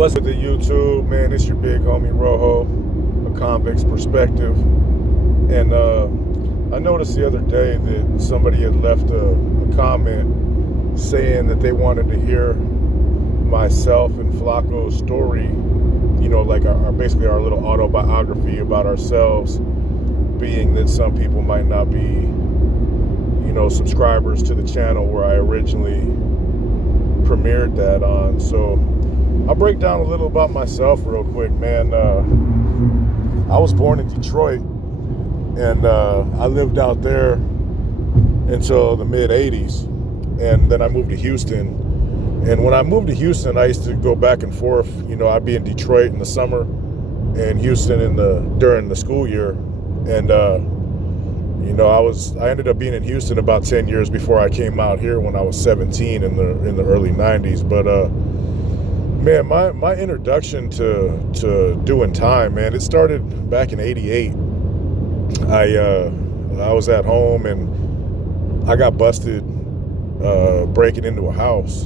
What's with the YouTube, man? It's your big homie Rojo, a convict's perspective. And I noticed the other day that somebody had left a comment saying that they wanted to hear myself and Flacco's story, you know, like basically our little autobiography about ourselves, being that some people might not be, you know, subscribers to the channel where I originally premiered that on. So I'll break down a little about myself real quick, man. I was born in Detroit, and I lived out there until the mid-'80s, and then I moved to Houston. And when I moved to Houston, I used to go back and forth. You know, I'd be in Detroit in the summer and Houston during the school year. And you know, I ended up being in Houston about 10 years before I came out here when I was 17 in the early 90s. But man, my introduction to doing time, man, it started back in '88. I was at home and I got busted breaking into a house,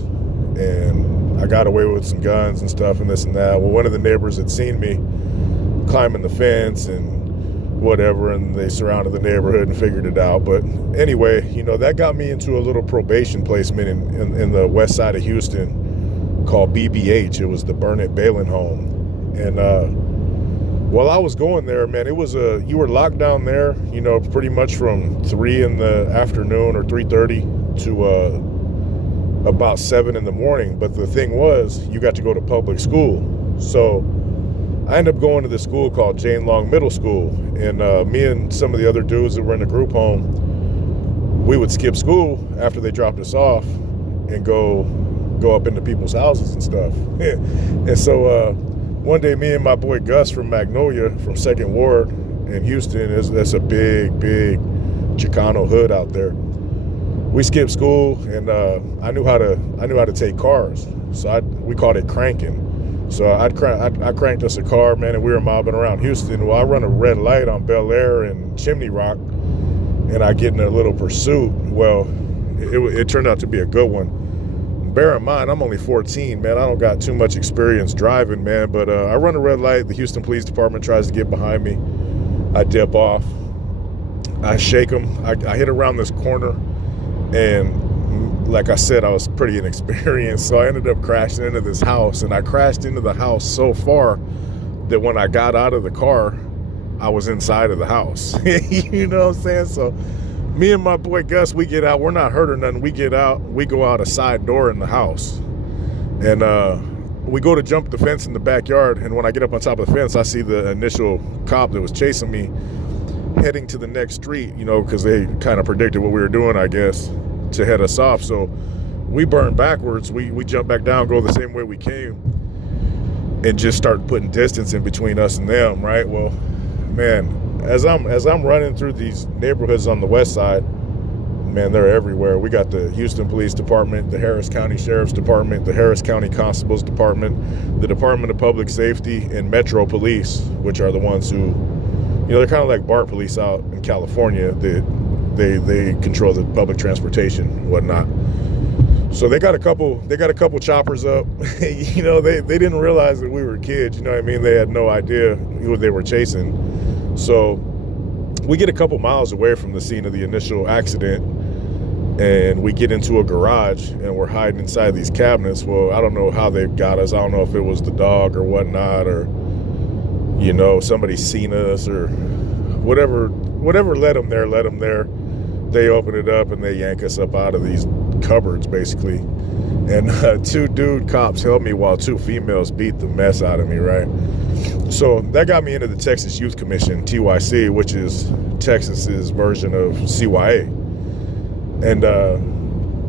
and I got away with some guns and stuff and this and that. Well, one of the neighbors had seen me climbing the fence and whatever, and they surrounded the neighborhood and figured it out. But anyway, you know, that got me into a little probation placement in the west side of Houston called BBH. It was the Burnett Balin home. And while I was going there, man, it was you were locked down there, you know, pretty much from 3 in the afternoon or 3:30 to about 7 in the morning. But the thing was, you got to go to public school. So I ended up going to this school called Jane Long Middle School, and me and some of the other dudes that were in the group home, we would skip school after they dropped us off and go up into people's houses and stuff. And so one day, me and my boy Gus from Magnolia, from 2nd Ward in Houston, that's a big Chicano hood out there. We skipped school, and I knew how to take cars, so we called it cranking. So I cranked us a car, man, and we were mobbing around Houston. Well, I run a red light on Bel Air and Chimney Rock, and I get in a little pursuit. Well, it turned out to be a good one. Bear in mind, I'm only 14, man. I don't got too much experience driving, man, but I run a red light. The Houston Police Department tries to get behind me. I dip off. I shake them. I hit around this corner, and like I said, I was pretty inexperienced, so I ended up crashing into this house, and I crashed into the house so far that when I got out of the car, I was inside of the house. You know what I'm saying? So me and my boy Gus, we get out. We're not hurt or nothing. We get out. We go out a side door in the house, and we go to jump the fence in the backyard, and when I get up on top of the fence, I see the initial cop that was chasing me heading to the next street, you know, because they kind of predicted what we were doing, I guess, to head us off. So we burn backwards. We jump back down, go the same way we came, and just start putting distance in between us and them, right? Well, man, as I'm running through these neighborhoods on the west side, man, they're everywhere. We got the Houston Police Department, the Harris County Sheriff's Department, the Harris County Constable's Department, the Department of Public Safety, and Metro Police, which are the ones who, you know, they're kind of like BART police out in California. They control the public transportation and whatnot. So they got a couple choppers up. You know, they didn't realize that we were kids, you know what I mean? They had no idea who they were chasing. So we get a couple miles away from the scene of the initial accident, and we get into a garage, and we're hiding inside these cabinets. Well, I don't know how they got us. I don't know if it was the dog or whatnot, or, you know, somebody seen us or whatever led them there. They open it up and they yank us up out of these cupboards, basically. And 2 dude cops held me while 2 females beat the mess out of me, right? So that got me into the Texas Youth Commission, TYC, which is Texas's version of CYA. And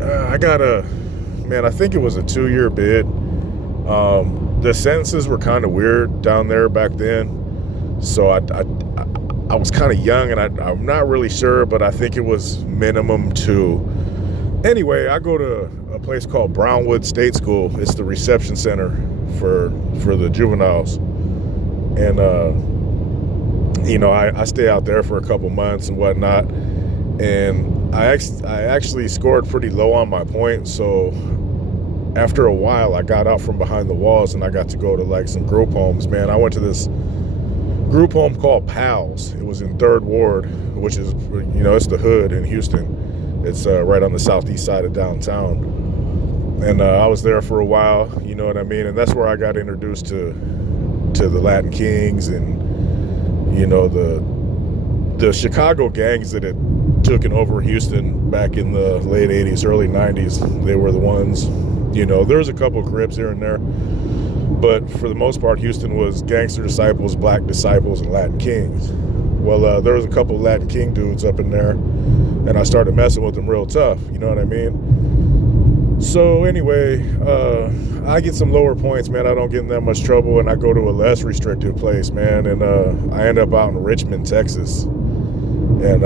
I got I think it was a 2-year bid. The sentences were kind of weird down there back then. So I was kind of young, and I'm not really sure, but I think it was minimum 2. Anyway, I go to a place called Brownwood State School. It's the reception center for the juveniles. And, you know, I stay out there for a couple months and whatnot. And I actually scored pretty low on my points, so after a while, I got out from behind the walls and I got to go to like some group homes, man. I went to this group home called Pals. It was in 3rd Ward, which is, it's the hood in Houston. It's right on the southeast side of downtown. And I was there for a while, you know what I mean? And that's where I got introduced to the Latin Kings and, the Chicago gangs that had taken over Houston back in the late 80s, early 90s. They were the ones, there was a couple of Crips here and there. But for the most part, Houston was gangster disciples, black disciples, and Latin Kings. Well, there was a couple of Latin King dudes up in there, and I started messing with them real tough, you know what I mean? So anyway, I get some lower points, man. I don't get in that much trouble, and I go to a less restrictive place, man, and I end up out in Richmond, Texas. And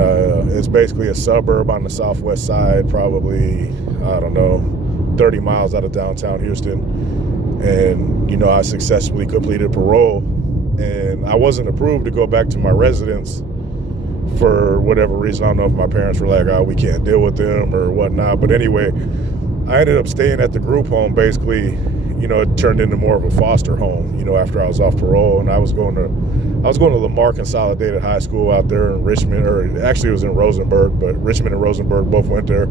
it's basically a suburb on the southwest side, probably, 30 miles out of downtown Houston. And, I successfully completed parole, and I wasn't approved to go back to my residence for whatever reason. I don't know if my parents were like, oh, we can't deal with them or whatnot. But anyway, I ended up staying at the group home. Basically, it turned into more of a foster home, after I was off parole. And I was going to Lamar Consolidated High School out there in Richmond, or actually it was in Rosenberg, but Richmond and Rosenberg both went there.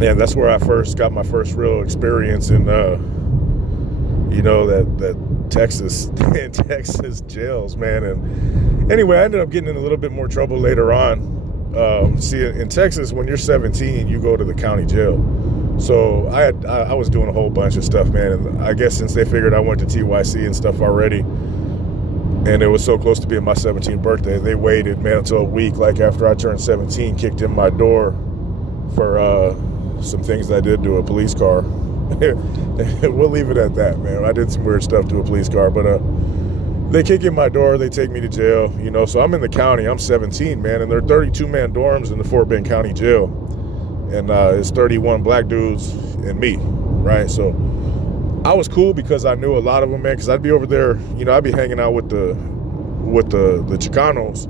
And that's where I first got my first real experience in, that Texas jails, man. And anyway, I ended up getting in a little bit more trouble later on. See, in Texas, when you're 17, you go to the county jail. So I was doing a whole bunch of stuff, man. And I guess since they figured I went to TYC and stuff already, and it was so close to being my 17th birthday, they waited, man, until a week, like after I turned 17, kicked in my door for some things I did to a police car. We'll leave it at that, man. I did some weird stuff to a police car, but they kick in my door, they take me to jail, so I'm in the county, I'm 17, man, and there are 32-man dorms in the Fort Bend County Jail, and it's 31 black dudes and me, right? So I was cool because I knew a lot of them, man, because I'd be over there, I'd be hanging out with the Chicanos,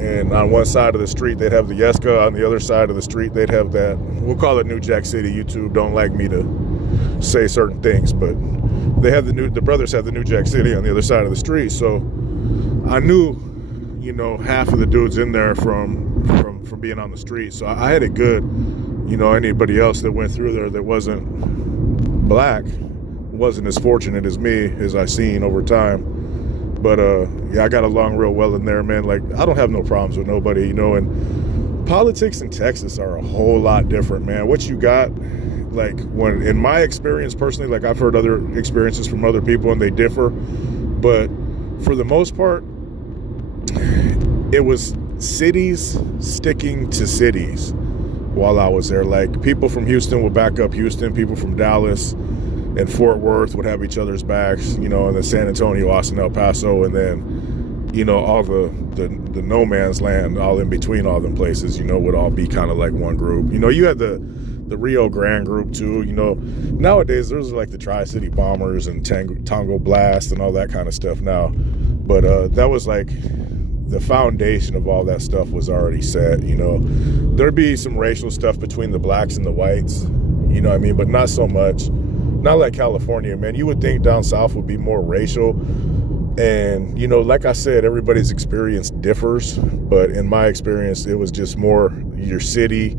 and on one side of the street, they'd have the Yesca. On the other side of the street, they'd have that, we'll call it New Jack City. YouTube don't like me to say certain things, but they have the brothers have the New Jack City on the other side of the street. So I knew, half of the dudes in there from being on the street. So I had it good. Anybody else that went through there that wasn't black wasn't as fortunate as me, as I seen over time. But I got along real well in there, man. Like, I don't have no problems with nobody, and politics in Texas are a whole lot different, man. What you got, like, when in my experience personally, like, I've heard other experiences from other people and they differ, but for the most part, it was cities sticking to cities while I was there. Like, people from Houston would back up Houston, people from Dallas and Fort Worth would have each other's backs, and then San Antonio, Austin, El Paso, and then, all the no man's land, all in between all them places, would all be kind of like one group. You had the Rio Grande group too, Nowadays, there's like the Tri-City Bombers and Tango Blast and all that kind of stuff now. But that was like the foundation of all that stuff was already set, There'd be some racial stuff between the blacks and the whites, what I mean? But not so much. Not like California, man. You would think down south would be more racial. And, like I said, everybody's experience differs. But in my experience, it was just more your city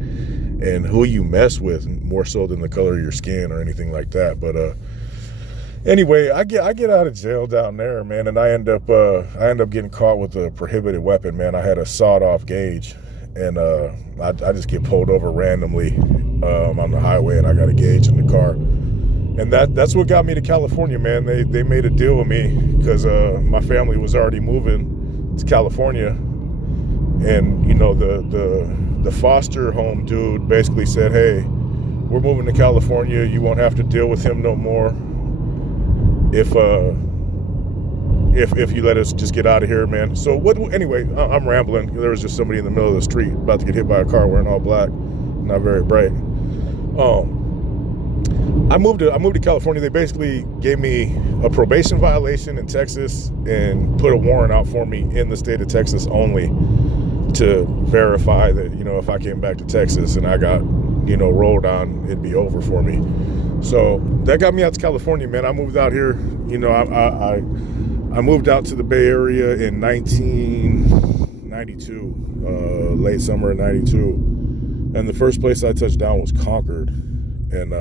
and who you mess with, more so than the color of your skin or anything like that. But anyway, I get out of jail down there, man, and I end up getting caught with a prohibited weapon, man. I had a sawed-off gauge, and I just get pulled over randomly on the highway, and I got a gauge in the car. And that's what got me to California, man. They made a deal with me because my family was already moving to California. And, the foster home dude basically said, hey, we're moving to California. You won't have to deal with him no more if you let us just get out of here, man. So anyway, I'm rambling. There was just somebody in the middle of the street about to get hit by a car wearing all black. Not very bright. I moved to California. They basically gave me a probation violation in Texas and put a warrant out for me in the state of Texas only to verify that, if I came back to Texas and I got you know, rolled on, it'd be over for me. So that got me out to California, man. I moved out here, you know, I moved out to the Bay Area in 1992, late summer of 92. And the first place I touched down was Concord. And,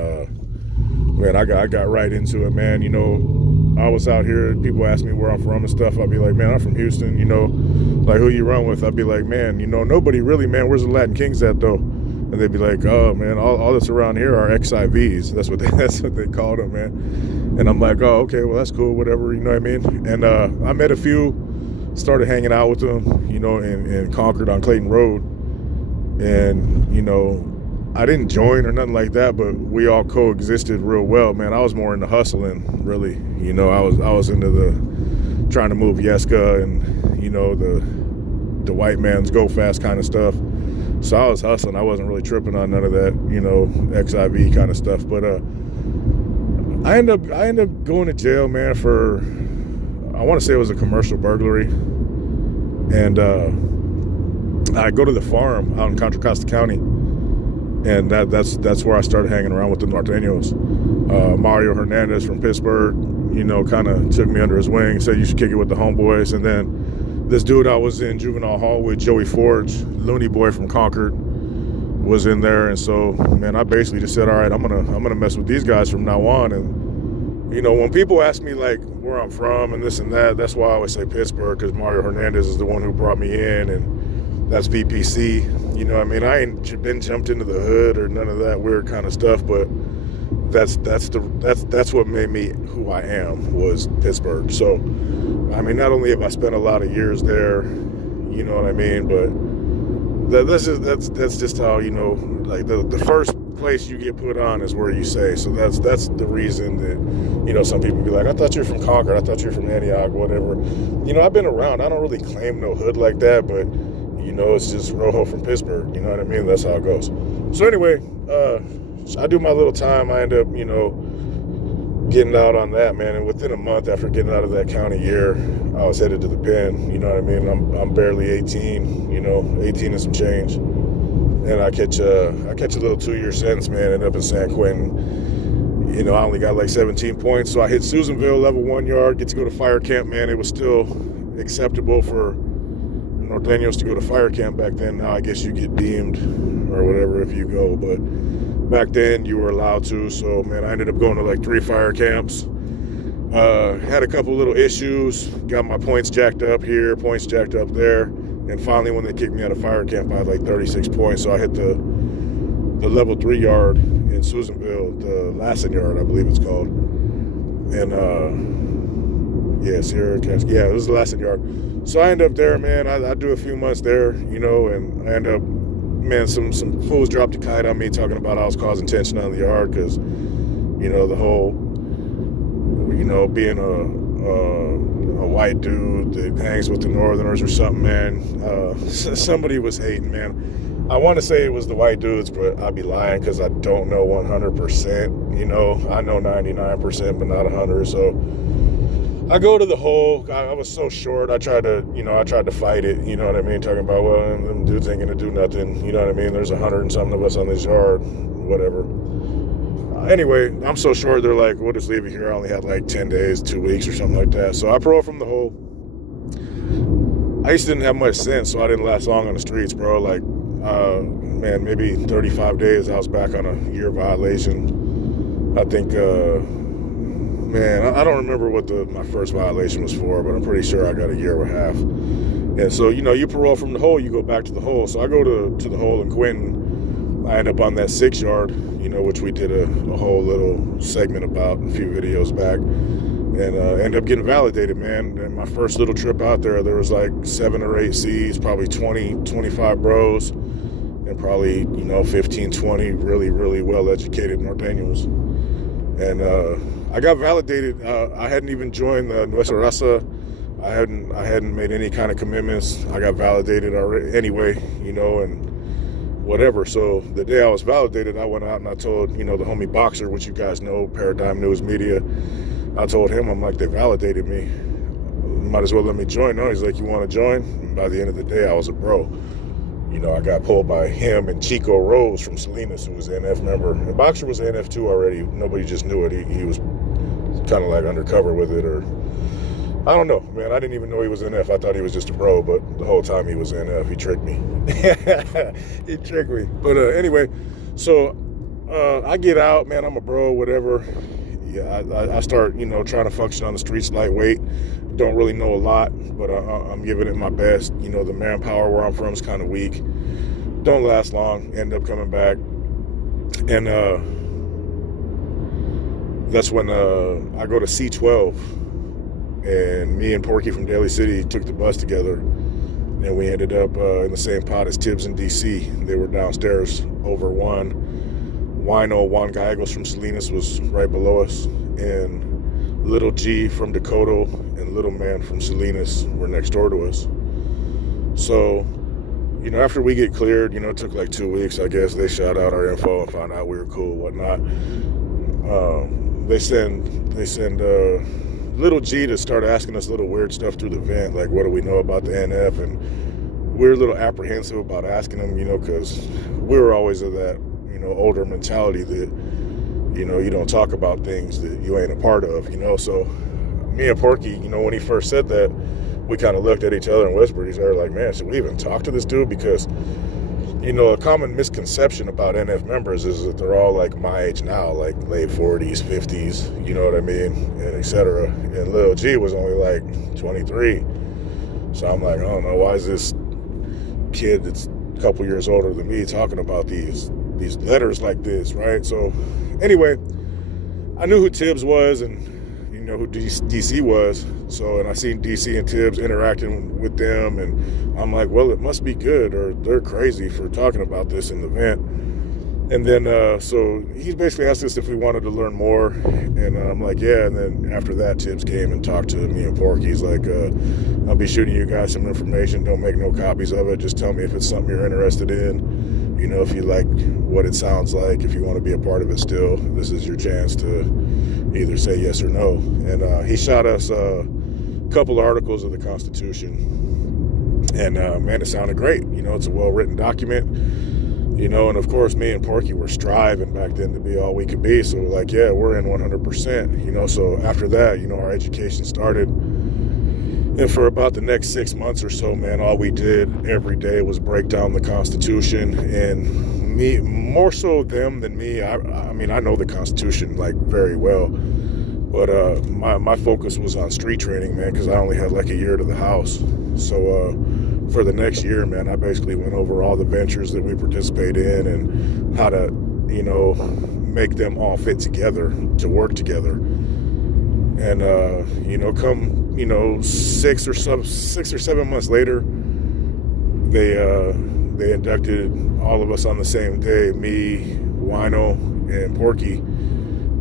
man, I got right into it, man. You know, I was out here, people ask me where I'm from and stuff. I'd be like, man, I'm from Houston, you know, like, who you run with? I'd be like, man, you know, nobody really, man, where's the Latin Kings at, though? And they'd be like, oh, man, all that's around here are XIVs. That's what they called them, man. And I'm like, oh, okay, well, that's cool, whatever, you know what I mean? And I met a few, started hanging out with them, you know, in Concord on Clayton Road. And, you know, I didn't join or nothing like that, but we all coexisted real well, man. I was more into hustling, really. You know, I was into the trying to move Yeska and, you know, the white man's go fast kind of stuff. So I was hustling. I wasn't really tripping on none of that, you know, XIV kind of stuff. But I end up going to jail, man, for, I want to say it was a commercial burglary. And I go to the farm out in Contra Costa County. And that's where I started hanging around with the Norteños. Mario Hernandez from Pittsburgh, you know, kind of took me under his wing, said you should kick it with the homeboys. And then this dude I was in juvenile hall with, Joey Forge, Looney Boy from Concord, was in there. And so, man, I basically just said, all right, I'm gonna mess with these guys from now on. And, you know, when people ask me, like, where I'm from and this and that, that's why I always say Pittsburgh, because Mario Hernandez is the one who brought me in, and that's VPC. You know what I mean? I ain't been jumped into the hood or none of that weird kind of stuff, but that's what made me who I am, was Pittsburgh. So, I mean, not only have I spent a lot of years there, you know what I mean, but that's just how, you know, like the first place you get put on is where you say. So that's the reason that, you know, some people be like, I thought you were from Concord, I thought you were from Antioch, whatever. You know, I've been around. I don't really claim no hood like that, but, you know, it's just Rojo from Pittsburgh, you know what I mean? That's how it goes. So anyway, I do my little time. I end up, you know, getting out on that, man. And within a month after getting out of that county year, I was headed to the pen, you know what I mean? I'm barely 18, you know, 18 and some change. And I catch a little 2-year sentence, man, end up in San Quentin. You know, I only got like 17 points. So I hit Susanville, level 1 yard, get to go to fire camp, man. It was still acceptable for Norteños to go to fire camp back then. Now I guess you get deemed or whatever if you go, but back then you were allowed to. So, man, I ended up going to like 3 fire camps. Had a couple little issues, got my points jacked up here, points jacked up there, and finally when they kicked me out of fire camp I had like 36 points. So I hit the level 3 yard in Susanville, the Lassen yard I believe it's called. And it was the Lassen yard. So I end up there, man. I do a few months there, you know, and I end up, man, some fools dropped a kite on me talking about I was causing tension on the yard because, you know, the whole, you know, being a white dude that hangs with the Northerners or something, man. Somebody was hating, man. I want to say it was the white dudes, but I'd be lying because I don't know 100%, you know. I know 99%, but not 100, so I go to the hole. I was so short. I tried to fight it. You know what I mean? Talking about, well, them dudes ain't gonna do nothing. You know what I mean? There's 100 and something of us on this yard, whatever. Anyway, I'm so short. They're like, we'll just leave it here. I only had like 10 days, 2 weeks or something like that. So I paroled from the hole. I used to didn't have much sense, so I didn't last long on the streets, bro. Like, man, maybe 35 days. I was back on a year violation. I think. Man, I don't remember what my first violation was for, but I'm pretty sure I got a year and a half. And so, you know, you parole from the hole, you go back to the hole. So I go to the hole in Quentin. I end up on that 6 yard, you know, which we did a whole little segment about a few videos back. And end up getting validated, man. And my first little trip out there was like 7 or 8 C's, probably 20, 25 bros, and probably, you know, 15, 20 really, really well-educated Norteños. And I got validated. I hadn't even joined the Nuestra Raza. I hadn't made any kind of commitments. I got validated already anyway, you know, and whatever. So the day I was validated, I went out and I told, you know, the homie Boxer, which you guys know, Paradigm News Media, I told him, I'm like, they validated me. You might as well let me join. No, he's like, you want to join? And by the end of the day, I was a bro. I got pulled by him and Chico Rose from Salinas, who was an NF member. And Boxer was an NF too already. Nobody just knew it. He was kind of like undercover with it, or I don't know, man. I didn't even know he was NF. I thought he was just a bro, but the whole time he was NF. He tricked me. He tricked me. But anyway, so I get out, man. I'm a bro, whatever. Yeah, I start, trying to function on the streets lightweight. Don't really know a lot, but I'm giving it my best. The manpower where I'm from is kind of weak. Don't last long. End up coming back. And that's when I go to C12. And me and Porky from Daly City took the bus together. And we ended up in the same pot as Tibbs in DC. They were downstairs over one. Wino, Juan Gallegos from Salinas was right below us, and Little G from Dakota and Little Man from Salinas were next door to us. So, after we get cleared, it took like 2 weeks, I guess. They shot out our info and found out we were cool, whatnot. They send Little G to start asking us little weird stuff through the vent, like what do we know about the NF, and we're a little apprehensive about asking them, because we were always of that older mentality that, you don't talk about things that you ain't a part of, So me and Porky, when he first said that, we kind of looked at each other and whispered. He's like, man, should we even talk to this dude? Because, a common misconception about NF members is that they're all like my age now, like late 40s, 50s, you know what I mean, and et cetera. And Lil G was only like 23. So I'm like, I don't know, why is this kid that's a couple years older than me talking about these letters like this, right? So anyway, I knew who Tibbs was and who DC was. So, and I seen DC and Tibbs interacting with them, and I'm like, well, it must be good, or they're crazy for talking about this in the vent. And then so he basically asked us if we wanted to learn more, and I'm like, yeah. And then after that, Tibbs came and talked to me and Porky. He's like, I'll be shooting you guys some information. Don't make no copies of it. Just tell me if it's something you're interested in. If you like what it sounds like, if you want to be a part of it still, this is your chance to either say yes or no. And he shot us a couple articles of the Constitution. And, man, it sounded great. It's a well-written document. And, of course, me and Porky were striving back then to be all we could be. So we're like, yeah, we're in 100%. So after that, our education started. And for about the next 6 months or so, man, all we did every day was break down the Constitution. And me, more so them than me. I mean, I know the Constitution like very well, but my focus was on street training, man, because I only had like a year to the house. So for the next year, man, I basically went over all the ventures that we participate in and how to, make them all fit together to work together. And come 6 or 7 months later, they inducted all of us on the same day. Me, Wino, and Porky.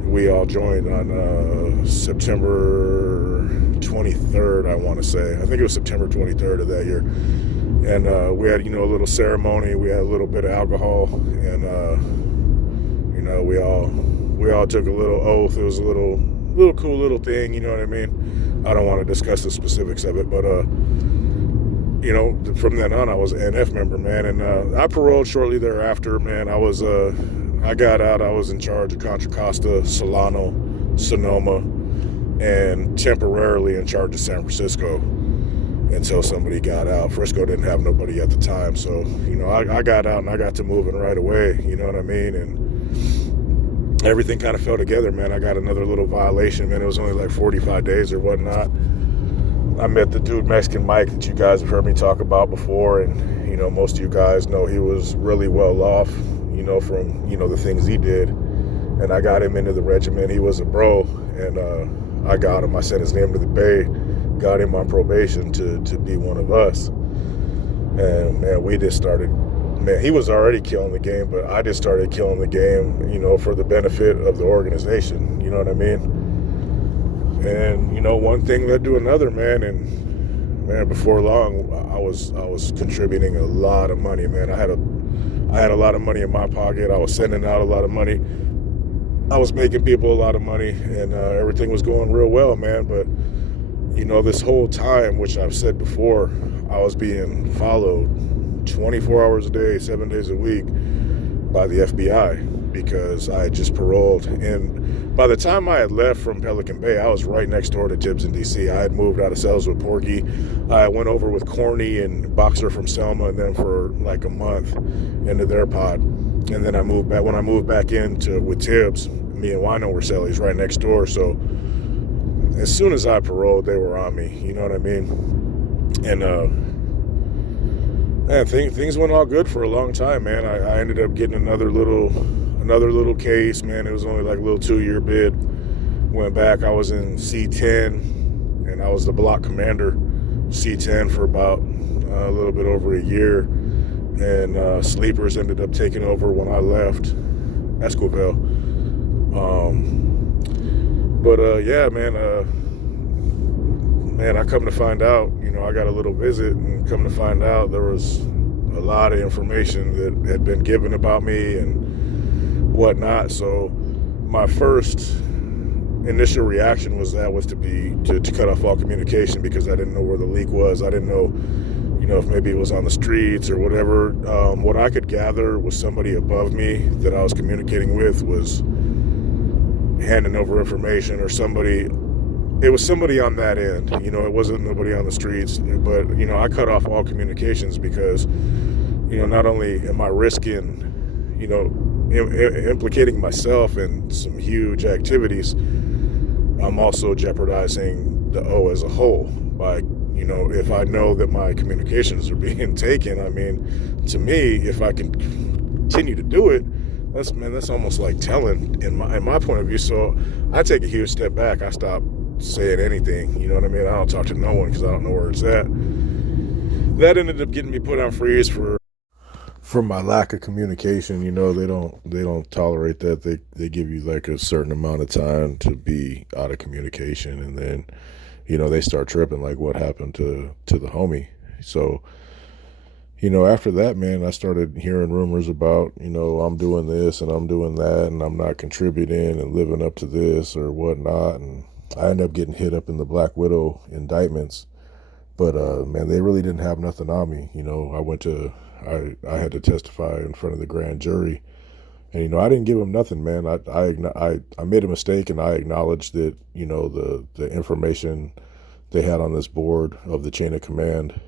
We all joined on September 23rd, I want to say. I think it was September 23rd of that year. And we had a little ceremony. We had a little bit of alcohol, and we all took a little oath. It was a little cool little thing, you know what I mean? I don't want to discuss the specifics of it, but from then on I was an NF member, man, and I paroled shortly thereafter, man. I got out. I was in charge of Contra Costa, Solano, Sonoma, and temporarily in charge of San Francisco until somebody got out. Frisco didn't have nobody at the time, so I got out and I got to moving right away, you know what I mean? And everything kind of fell together, man. I got another little violation, man. It was only like 45 days or whatnot. I met the dude Mexican Mike that you guys have heard me talk about before, and most of you guys know he was really well off, from the things he did, and I got him into the regiment. He was a bro, and I got him. I sent his name to the Bay, got him on probation to be one of us, and man, we just started. Man, he was already killing the game, but I just started killing the game, for the benefit of the organization. You know what I mean? And one thing led to another, man. And man, before long, I was contributing a lot of money, man. I had a lot of money in my pocket. I was sending out a lot of money. I was making people a lot of money, and everything was going real well, man. But this whole time, which I've said before, I was being followed 24 hours a day, 7 days a week by the FBI because I had just paroled. And by the time I had left from Pelican Bay, I was right next door to Tibbs in DC. I had moved out of cells with Porky. I went over with Corny and Boxer from Selma, and then for like a month into their pod. And then I moved back. When I moved back with Tibbs, me and Wino were cellies right next door. So as soon as I paroled, they were on me. You know what I mean? And man, things went all good for a long time, man. I ended up getting another little case, man. It was only like a little 2-year bid. Went back. I was in C10, and I was the block commander, C10, for about a little bit over a year. And sleepers ended up taking over when I left Esquivel. Yeah, man, I come to find out, I got a little visit, and come to find out there was a lot of information that had been given about me and whatnot. So my first initial reaction was to cut off all communication, because I didn't know where the leak was. I didn't know, if maybe it was on the streets or whatever. What I could gather was somebody above me that I was communicating with was handing over information, or it was somebody on that end. It wasn't nobody on the streets, but, I cut off all communications because, not only am I risking, implicating myself in some huge activities, I'm also jeopardizing the O as a whole by, if I know that my communications are being taken. I mean, to me, if I can continue to do it, that's almost like telling in my point of view. So I take a huge step back. I stop saying anything, you know what I mean? I don't talk to no one because I don't know where it's at. That ended up getting me put on freeze for my lack of communication. They don't tolerate that. They give you like a certain amount of time to be out of communication, and then they start tripping like what happened to the homie. So after that, man, I started hearing rumors about, I'm doing this and I'm doing that, and I'm not contributing and living up to this or whatnot. And I ended up getting hit up in the Black Widow indictments. But, man, they really didn't have nothing on me. I had to testify in front of the grand jury. And, I didn't give them nothing, man. I made a mistake, and I acknowledged that, the information they had on this board of the chain of command,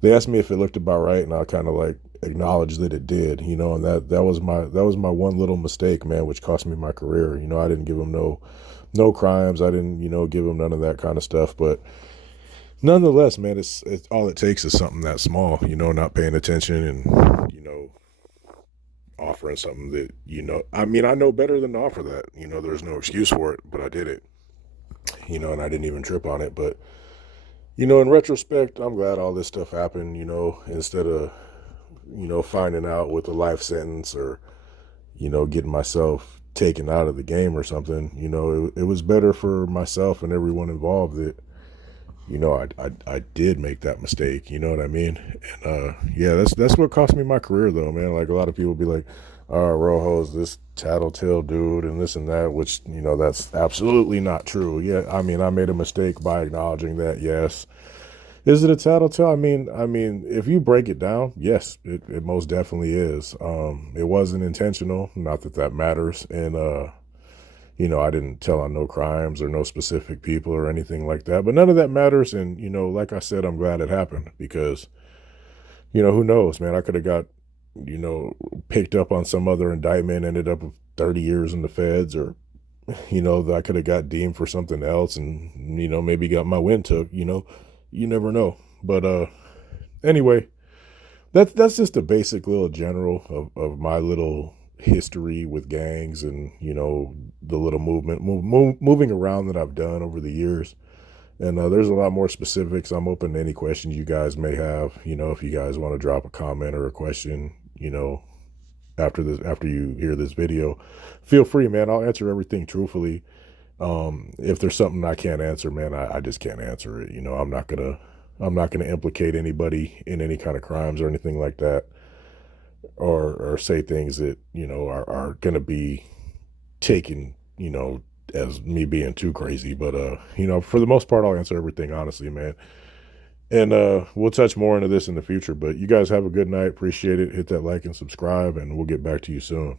they asked me if it looked about right, and I kind of like acknowledged that it did, and that was my one little mistake, man, which cost me my career. I didn't give them no crimes. I didn't, give them none of that kind of stuff. But nonetheless, man, it's all it takes is something that small, not paying attention and, offering something that, I mean, I know better than to offer that. There's no excuse for it, but I did it, and I didn't even trip on it. But in retrospect, I'm glad all this stuff happened, instead of, finding out with a life sentence or, getting myself taken out of the game or something. It was better for myself and everyone involved that, I did make that mistake. You know what I mean? And, yeah, that's what cost me my career though, man. Like a lot of people be like, Rojo's this tattletale dude and this and that, which, that's absolutely not true. Yeah. I mean, I made a mistake by acknowledging that. Yes. Is it a tattletale? I mean, if you break it down, yes, it most definitely is. It wasn't intentional. Not that matters. And, I didn't tell on no crimes or no specific people or anything like that, but none of that matters. And, like I said, I'm glad it happened because, who knows, man, I could have got, picked up on some other indictment, ended up with 30 years in the feds, or, I could have got deemed for something else and, maybe got my wind took, you never know. But, anyway, that's just a basic little general of my little history with gangs and, the little moving around that I've done over the years. And there's a lot more specifics. I'm open to any questions you guys may have. If you guys want to drop a comment or a question, after you hear this video, feel free, man. I'll answer everything truthfully. If there's something I can't answer, man, I just can't answer it. I'm not gonna implicate anybody in any kind of crimes or anything like that, or say things that are gonna be taken as me being too crazy. But for the most part, I'll answer everything honestly, man. And we'll touch more into this in the future. But you guys have a good night. Appreciate it. Hit that like and subscribe, and we'll get back to you soon.